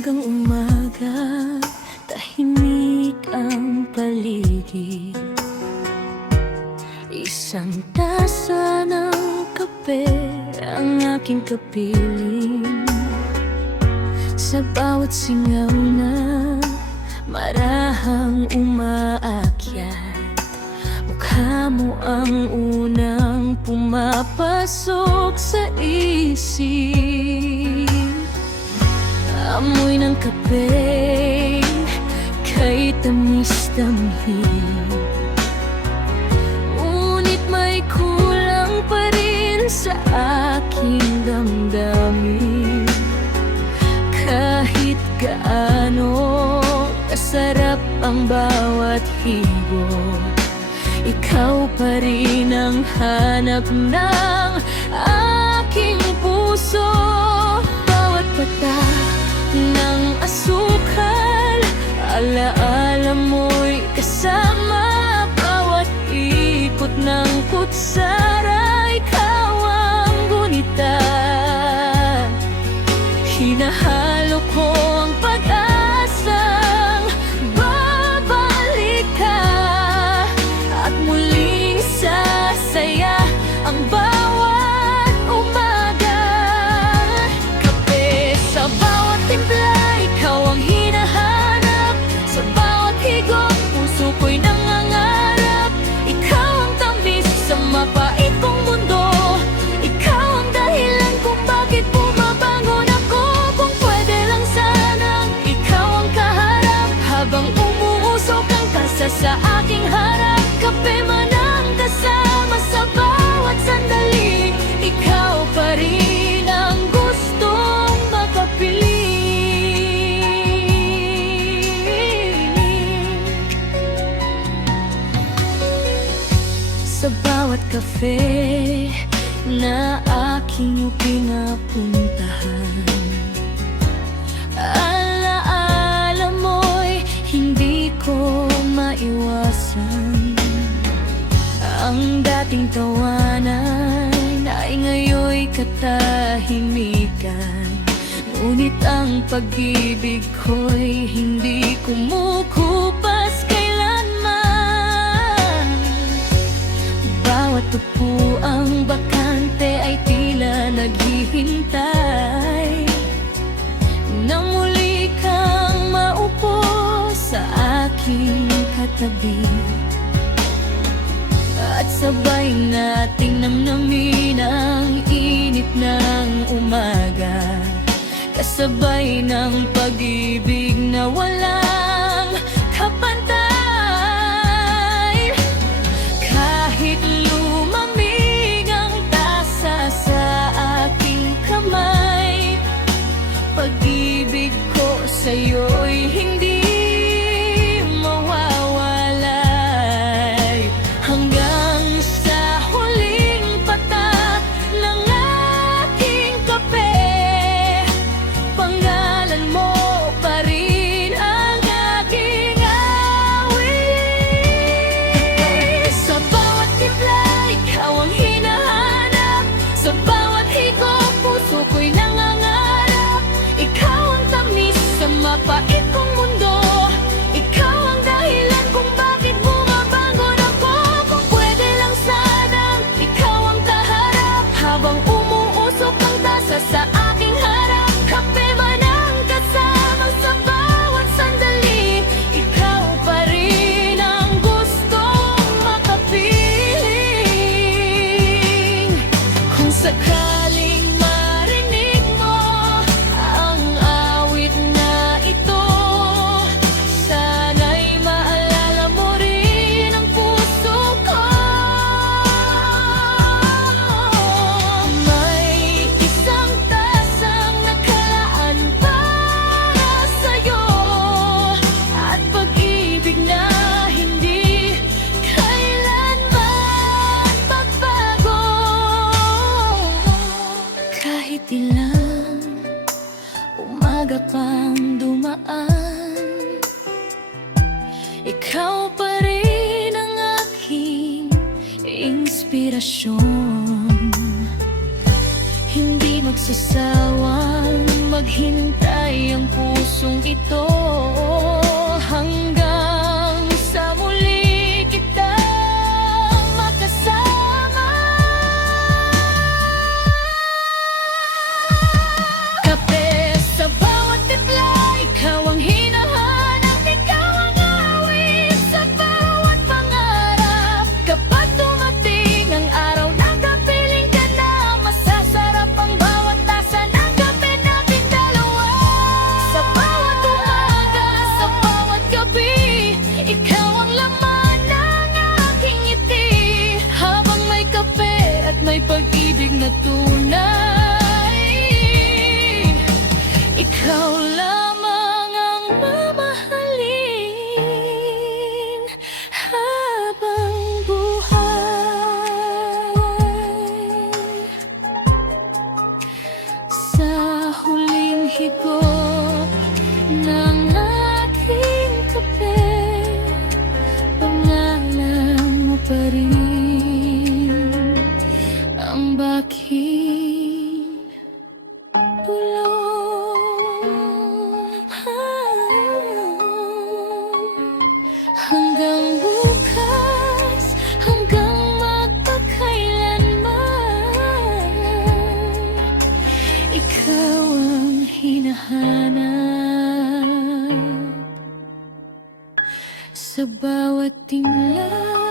Umagang-umaga, tahimik ang paligid. Isang tasa ng kape ang aking kapiling. Sa bawat singaw na marahang umaakyat, mukha mo ang unang pumapasok sa isip. Amoy ng kape, kay tamis-tamhid, ngunit may kulang pa rin sa aking damdamin. Kahit gaano kasarap ang bawat higop, ikaw pa rin ang hanap ng aking puso. Bawat patak ng asukal, alaala mo'y kasama. Bawat ikot ng kutsara, ikaw ang gunita. Hinahalo ko ang pag-asang babalik ka, at muling sasaya ang bawat umaga. Kape sa bawat timpla, ikaw ang hinahanap. Sa bawat higop, puso ko'y nangangarap. Ikaw ang tamis sa mapait kong mundo. Ikaw ang dahilan kung bakit bumabangon ako. Kung pwede lang sanang ikaw ang kaharap, habang umuusok ang tasa sa aking harap. Kape man ang kasama sa bawat sandali, ikaw pa rin ang gustong makapiling. Sa bawat kafe na aking pinapuntahan, alaala mo'y hindi ko maiwasan. Ang dating tawanan ay ngayon'y katahimikan, ngunit ang pag-ibig ko'y hindi kumukupas kailanman. Bawat upuang bakante ay tila naghihintay na muli kang maupo sa aking katabi, at sabay nating namnamin ang init ng umaga, kasabay ng pag-ibig na walang kapantay. Kahit lumamig ang tasa sa aking kamay, pag-ibig ko sa'yo'y hindi mawawalay. Hanggang sa huling patak ng aking kape, pangalan mo pa rin ang aking awit. Sa bawat timpla, ikaw ang hinahanap. Sa bawat higop, puso ko'y nangangarap. Ikaw ang tamis sa mapait kong mundo. Ikaw ang dahilan kung bakit bumabangon ako. Kung pwede lang sanang ikaw ang kaharap, habang umuusok ang tasa sa aking harap. Kape man ang kasama sa bawat sandali, ikaw pa rin ang gustong makapiling. Kung sakaling marinig mo ang awit na ito, sana'y maalala mo rin ang puso ko. May isang tasang nakalaan para sa'yo, at pag-ibig na hindi kailanman magbago. Kahit ilang umaga pang dumaan, ikaw pa rin ang aking inspirasyon. Hindi magsasawang maghintay ang puso Ikaw lamang ang mamahalin habang buhay. Sa huling higop ng ating kape, pangalan mo pa rin ang baking bulong. Hanggang bukas, hanggang magpakailanman, ikaw ang hinahanap sa bawat timlay.